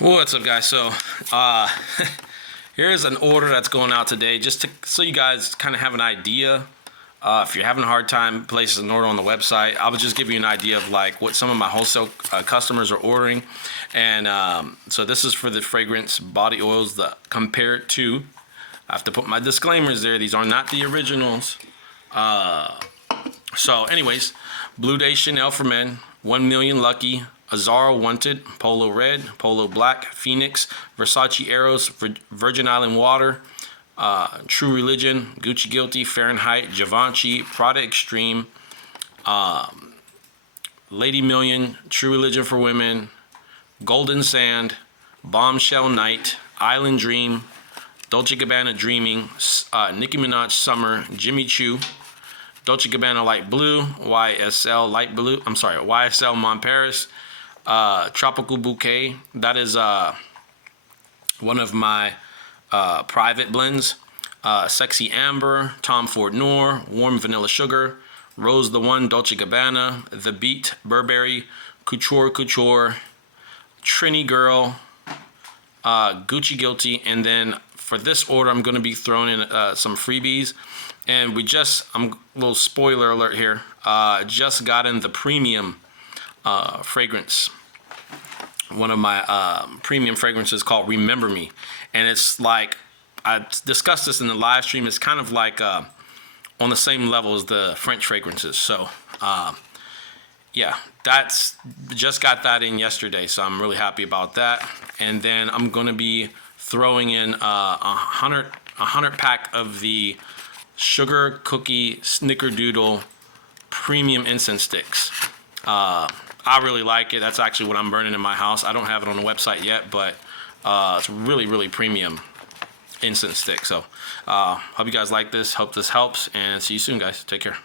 What's up, guys? So here's an order that's going out today, just so you guys kind of have an idea. If you're having a hard time placing an order on the website, I would just give you an idea of like what some of my wholesale customers are ordering. And so this is for the fragrance body oils that compared to. I have to put my disclaimers there. These are not the originals. So anyways, Blue Day Chanel for men, 1 Million Lucky, Azara Wanted, Polo Red, Polo Black, Phoenix, Versace Eros, Virgin Island Water, True Religion, Gucci Guilty, Fahrenheit, Givenchy, Prada Extreme, Lady Million, True Religion for Women, Golden Sand, Bombshell Night, Island Dream, Dolce & Gabbana Dreaming, Nicki Minaj Summer, Jimmy Choo, Dolce & Gabbana Light Blue, YSL Light Blue, YSL Mon Paris, Tropical Bouquet. That is one of my private blends. Sexy Amber, Tom Ford Noir, Warm Vanilla Sugar, Rose the One, Dolce & Gabbana, The Beat, Burberry, Couture, Trini Girl, Gucci Guilty, and then for this order I'm going to be throwing in some freebies. And a little spoiler alert here, just got in the premium fragrance. One of my premium fragrances called Remember Me. And it's like, I discussed this in the live stream, it's kind of like on the same level as the French fragrances. So yeah, just got that in yesterday, so I'm really happy about that. And then I'm gonna be throwing in a 100 pack of the Sugar Cookie Snickerdoodle premium incense sticks. I really like it. That's actually what I'm burning in my house. I don't have it on the website yet, but it's really premium incense stick. So hope you guys like this. Hope this helps, and see you soon, guys. Take care.